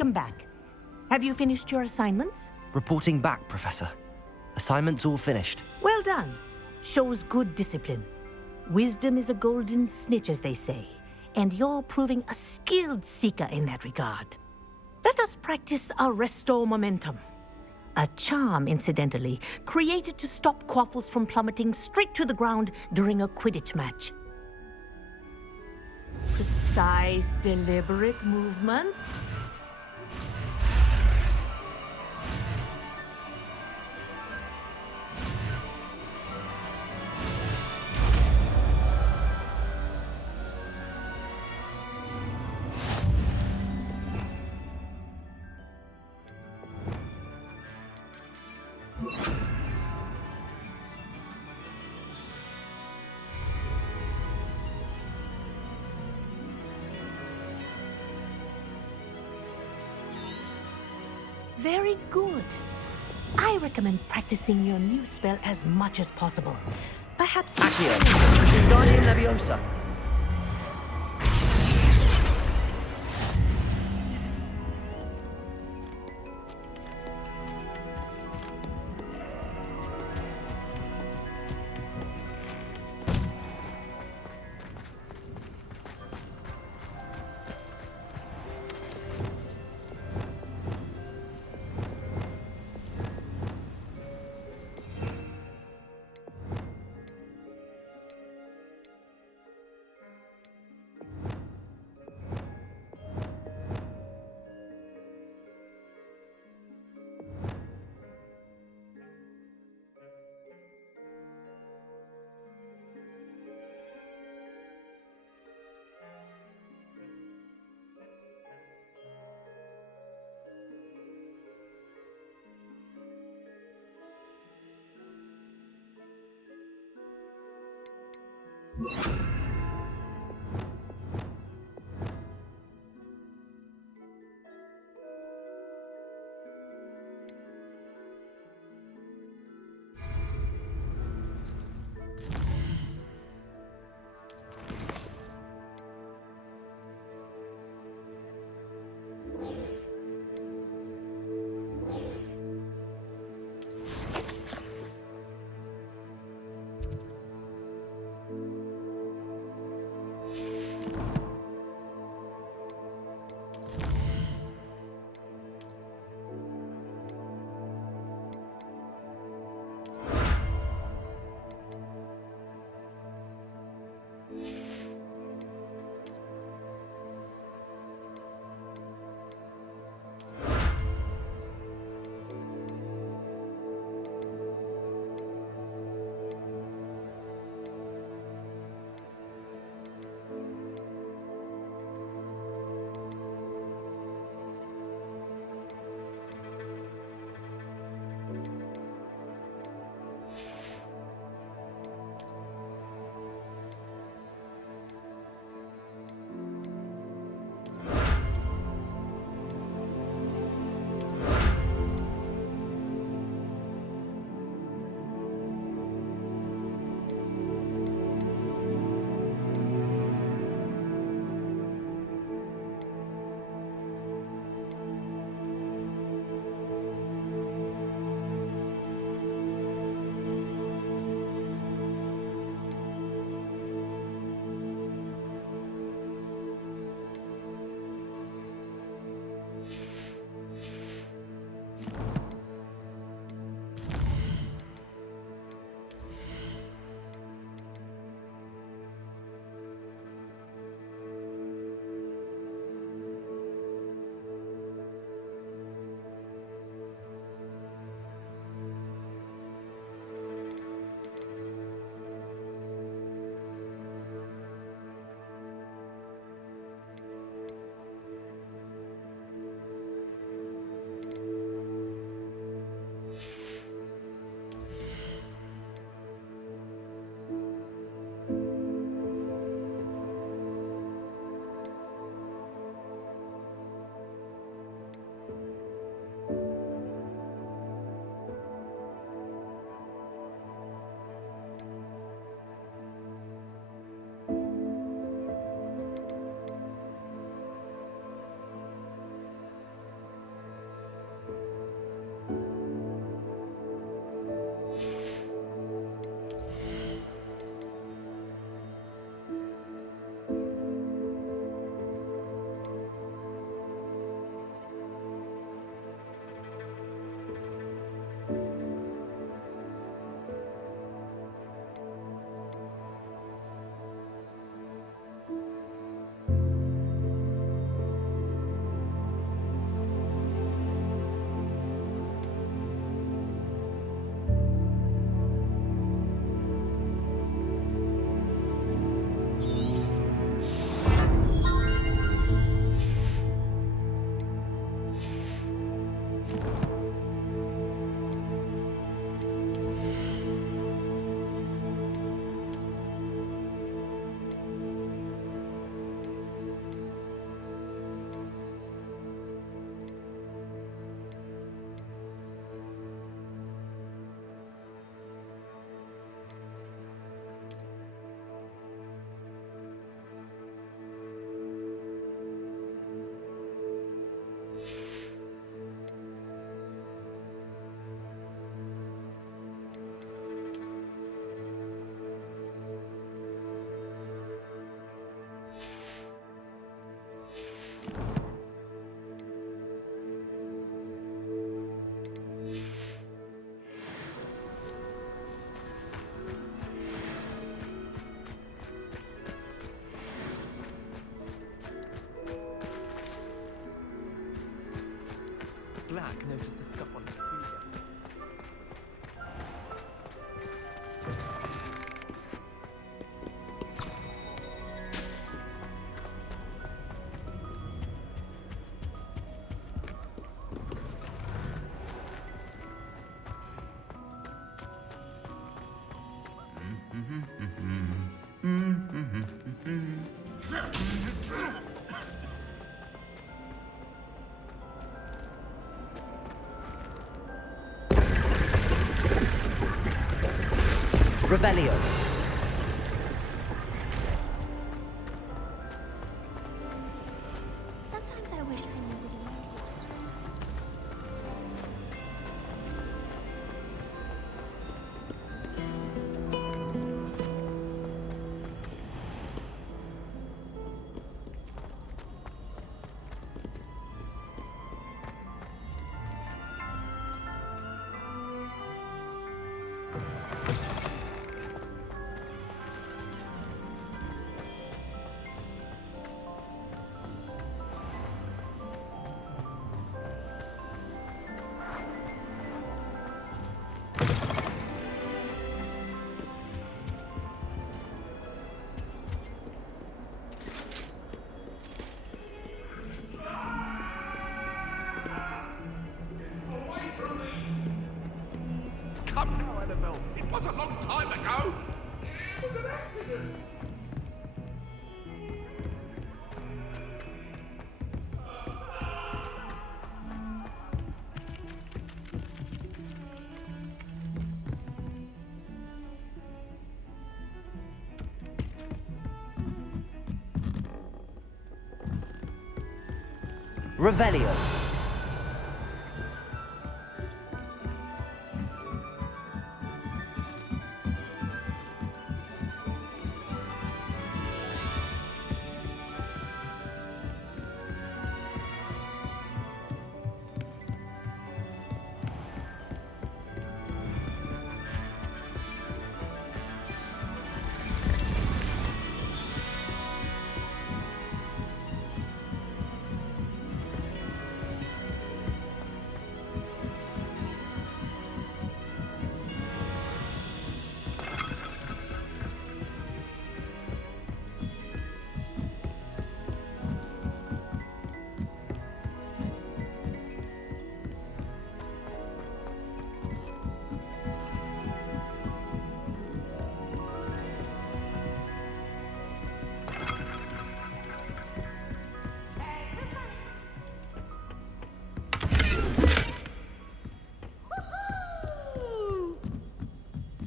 Welcome back. Have you finished your assignments? Reporting back, Professor. Assignments all finished. Well done. Shows good discipline. Wisdom is a golden snitch, as they say, and you're proving a skilled seeker in that regard. Let us practice our restore momentum. A charm, incidentally, created to stop Quaffles from plummeting straight to the ground during a Quidditch match. Precise, deliberate movements. Very good. I recommend practicing your new spell as much as possible. Perhaps... Accio! Wingardium Leviosa! Mac noticed the stuff on his computer. Revelio. Sometimes I wish I knew what he Come now, Annabelle. It was a long time ago. It was an accident. Revelio.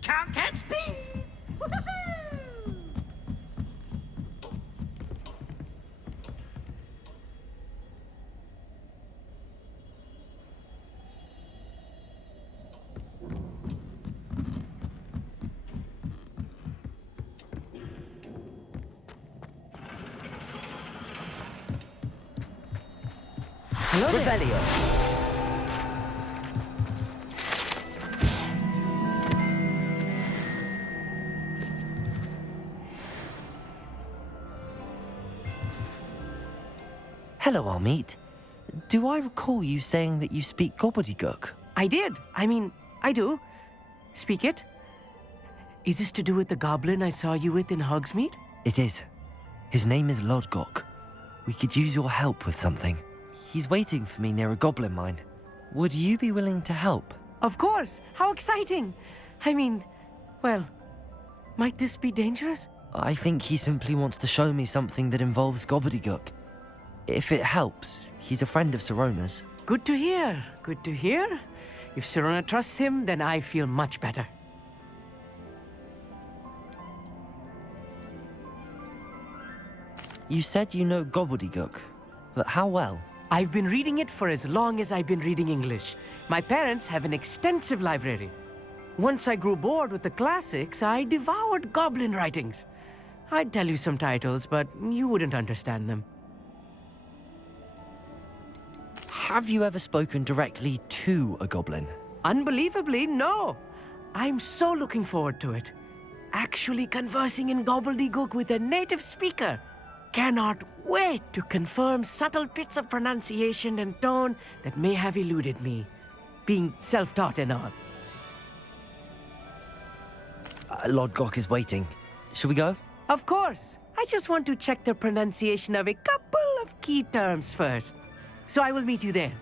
Can't catch me. Revelio. Hello, Armeet. Do I recall you saying that you speak gobbledygook? I did. I mean, I do. Speak it. Is this to do with the goblin I saw you with in Hogsmeade? It is. His name is Lodgok. We could use your help with something. He's waiting for me near a goblin mine. Would you be willing to help? Of course. How exciting. I mean, well, might this be dangerous? I think he simply wants to show me something that involves gobbledygook. If it helps, he's a friend of Sirona's. Good to hear. Good to hear. If Sirona trusts him, then I feel much better. You said you know gobbledygook, but how well? I've been reading it for as long as I've been reading English. My parents have an extensive library. Once I grew bored with the classics, I devoured goblin writings. I'd tell you some titles, but you wouldn't understand them. Have you ever spoken directly to a goblin? Unbelievably, no. I'm so looking forward to it. Actually conversing in gobbledygook with a native speaker. cannot wait to confirm subtle bits of pronunciation and tone that may have eluded me, being self-taught and all. Lord Gok is waiting. Should we go? Of course. I just want to check the pronunciation of a couple of key terms first. So I will meet you there.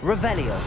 Revelio.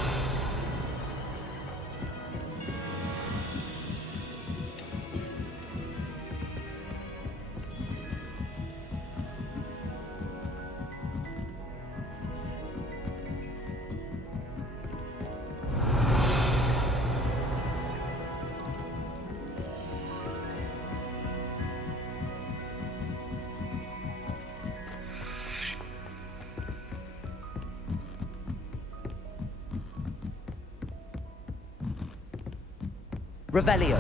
Revelio.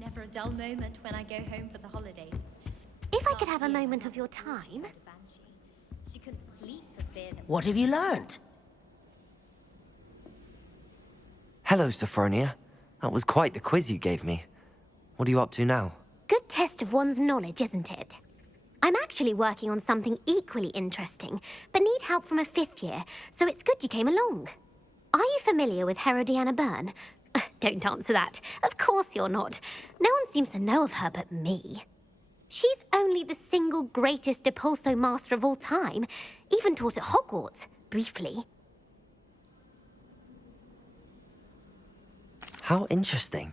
Never a dull moment when I go home for the holidays. If I could have a moment of your time. She couldn't sleep for fear that... What have you learned? Hello, Sophronia. That was quite the quiz you gave me. What are you up to now? Good test of one's knowledge, isn't it? I'm actually working on something equally interesting, but need help from a 5th year, so it's good you came along. Are you familiar with Herodiana Byrne? Don't answer that. Of course you're not. No one seems to know of her but me. She's only the single greatest Depulso master of all time, even taught at Hogwarts, briefly. How interesting.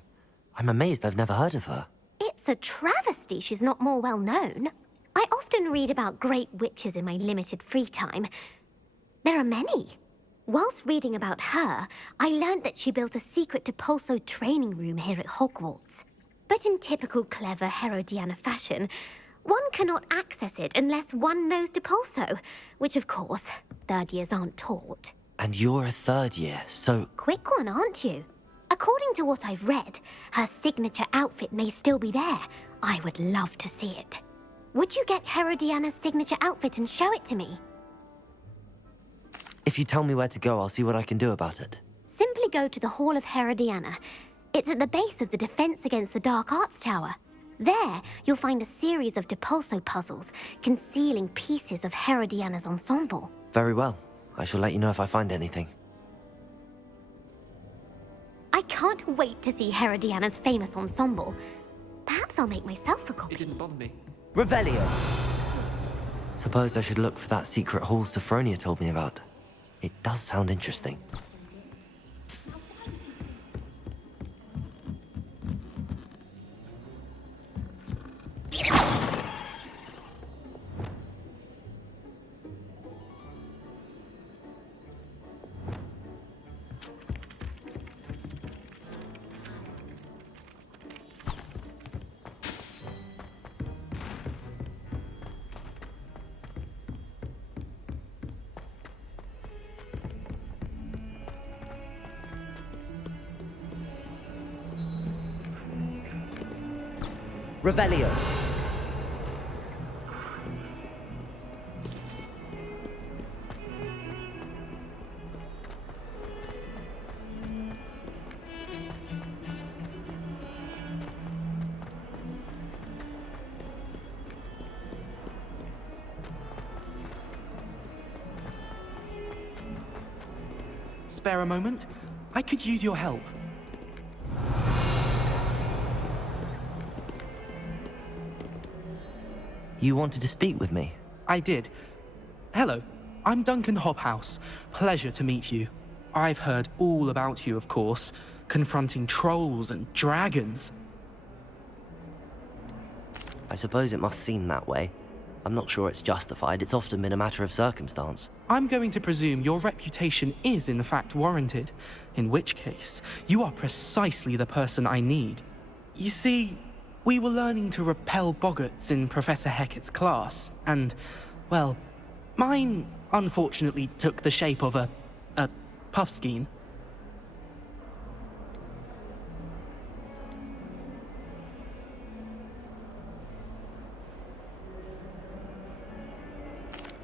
I'm amazed I've never heard of her. It's a travesty she's not more well known. I often read about great witches in my limited free time. There are many. Whilst reading about her, I learned that she built a secret Depulso training room here at Hogwarts. But in typical clever Herodiana fashion, one cannot access it unless one knows Depulso, which of course, 3rd years aren't taught. And you're a 3rd year, so... Quick one, aren't you? According to what I've read, her signature outfit may still be there. I would love to see it. Would you get Herodiana's signature outfit and show it to me? If you tell me where to go, I'll see what I can do about it. Simply go to the Hall of Herodiana. It's at the base of the Defense Against the Dark Arts Tower. There, you'll find a series of Depulso puzzles concealing pieces of Herodiana's ensemble. Very well. I shall let you know if I find anything. I can't wait to see Herodiana's famous ensemble. Perhaps I'll make myself a copy. It didn't bother me. Revelio! Suppose I should look for that secret hall Sophronia told me about. It does sound interesting. Revelio. Spare a moment? I could use your help. You wanted to speak with me? I did. Hello, I'm Duncan Hobhouse. Pleasure to meet you. I've heard all about you, of course, confronting trolls and dragons. I suppose it must seem that way. I'm not sure it's justified. It's often been a matter of circumstance. I'm going to presume your reputation is in fact warranted, in which case, you are precisely the person I need. You see, we were learning to repel boggarts in Professor Hecat's class, and, well, mine unfortunately took the shape of a puffskein.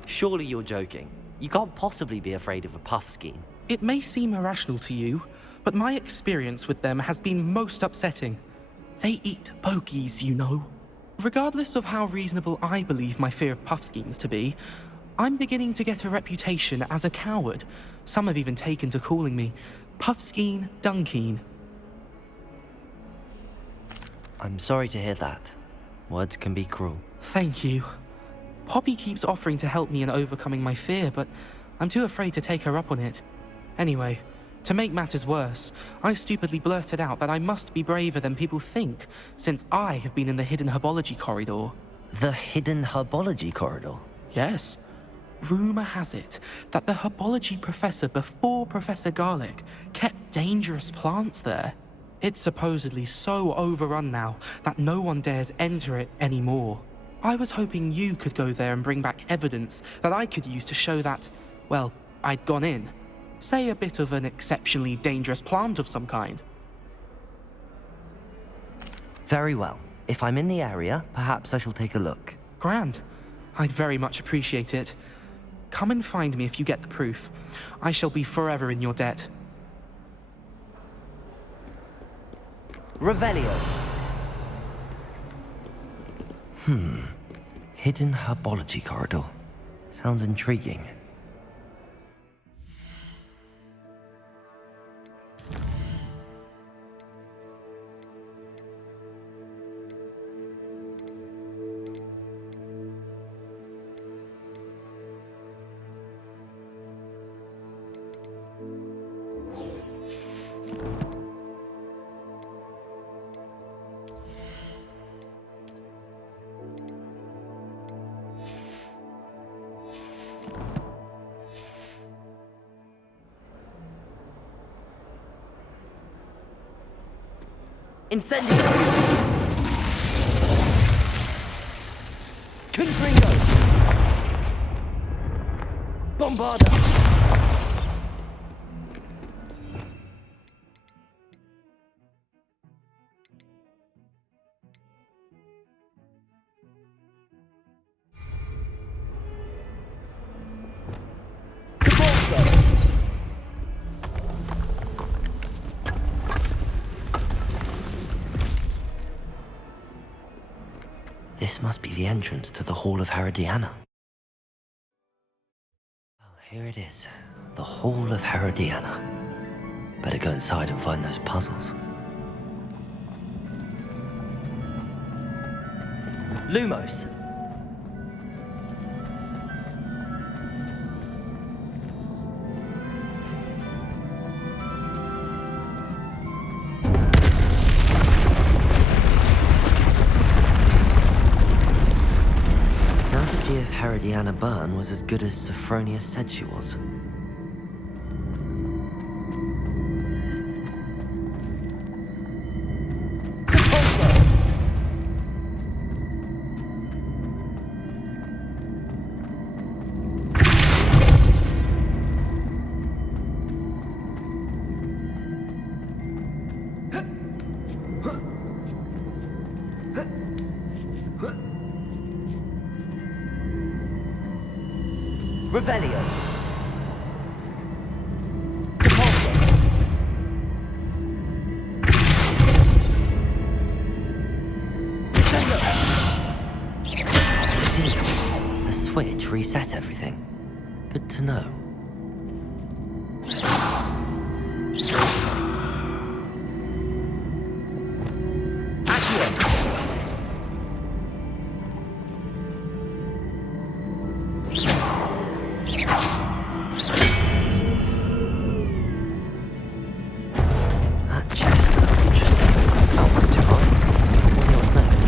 Surely you're joking. You can't possibly be afraid of a puffskein. It may seem irrational to you, but my experience with them has been most upsetting. They eat bogies, you know. Regardless of how reasonable I believe my fear of puffskeins to be, I'm beginning to get a reputation as a coward. Some have even taken to calling me Puffskein Dunkeen. I'm sorry to hear that. Words can be cruel. Thank you. Poppy keeps offering to help me in overcoming my fear, but I'm too afraid to take her up on it. Anyway, to make matters worse, I stupidly blurted out that I must be braver than people think, since I have been in the hidden herbology corridor. The hidden herbology corridor? Yes. Rumor has it that the herbology professor before Professor Garlic kept dangerous plants there. It's supposedly so overrun now that no one dares enter it anymore. I was hoping you could go there and bring back evidence that I could use to show that, well, I'd gone in. Say a bit of an exceptionally dangerous plant of some kind. Very well. If I'm in the area, perhaps I shall take a look. Grand. I'd very much appreciate it. Come and find me if you get the proof. I shall be forever in your debt. Revelio. Hidden herbology corridor. Sounds intriguing. Incendio! Confringo! Bombarda! This must be the entrance to the Hall of Herodiana. Well, here it is. The Hall of Herodiana. Better go inside and find those puzzles. Lumos! See if Herodiana Byrne was as good as Sophronia said she was. Revelio. Depulso. See, the switch reset everything. Good to know. That chest looks interesting. Answer to mine. What's next?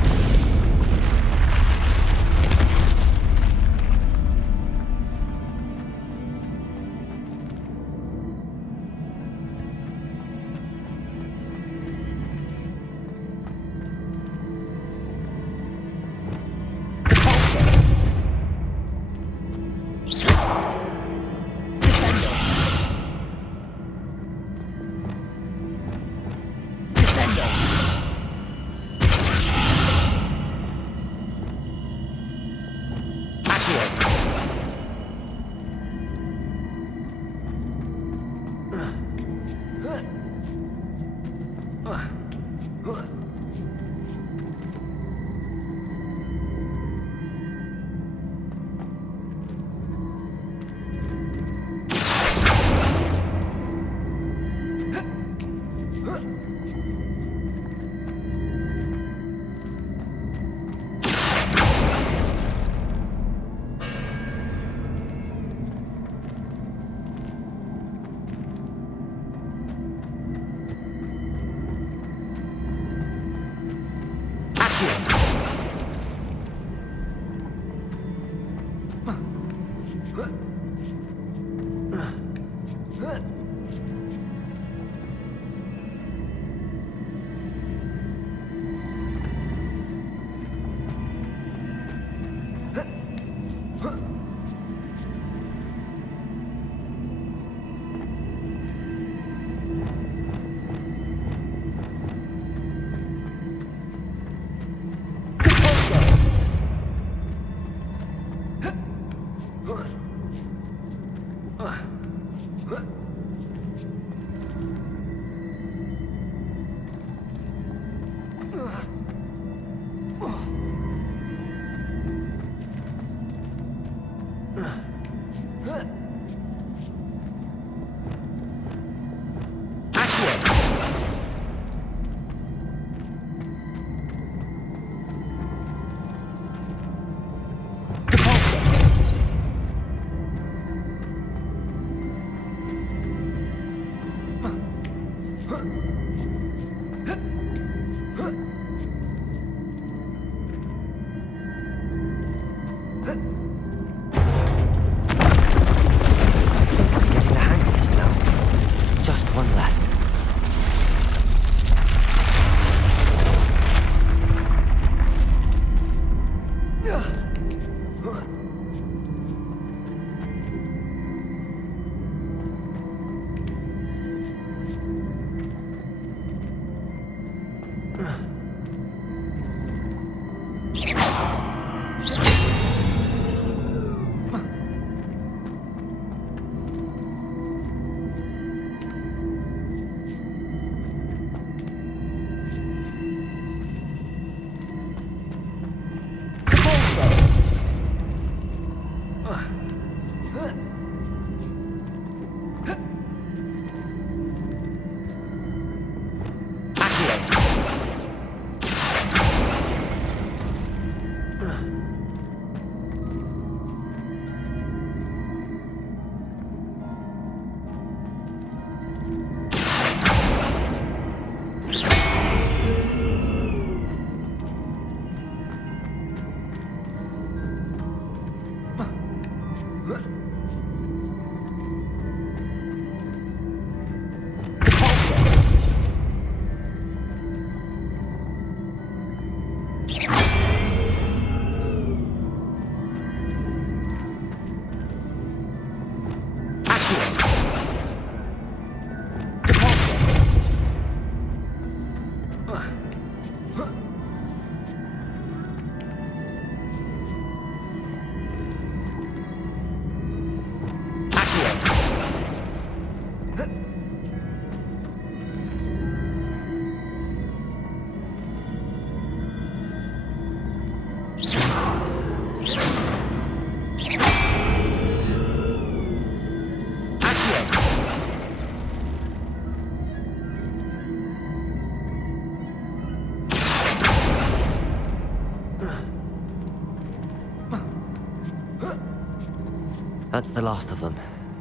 That's the last of them.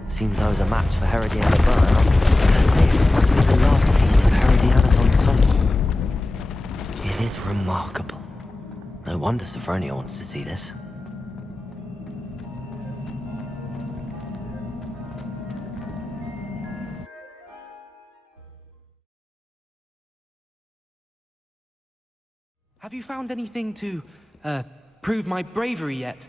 Seems I was a match for Herodiana Byrne. This must be the last piece of Herodiana's ensemble. It is remarkable. No wonder Sophronia wants to see this. Have you found anything to, prove my bravery yet?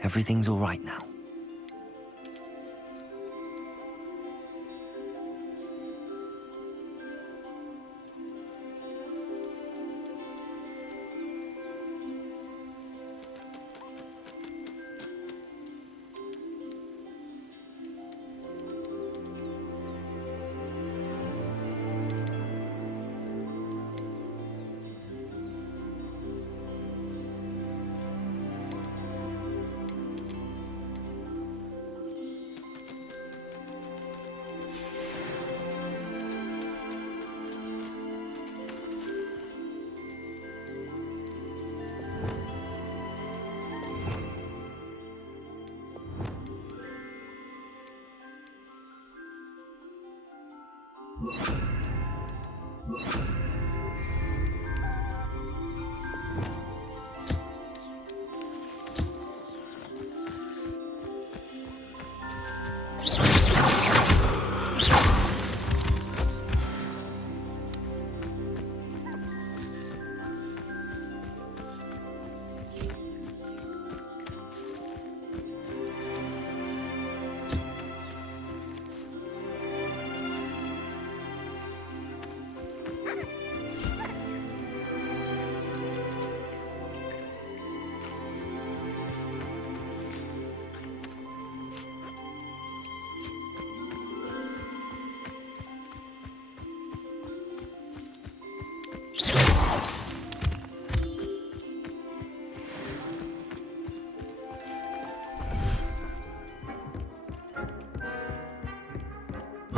Everything's all right now.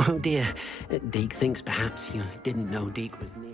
Oh dear, Deke thinks perhaps you didn't know Deke was near.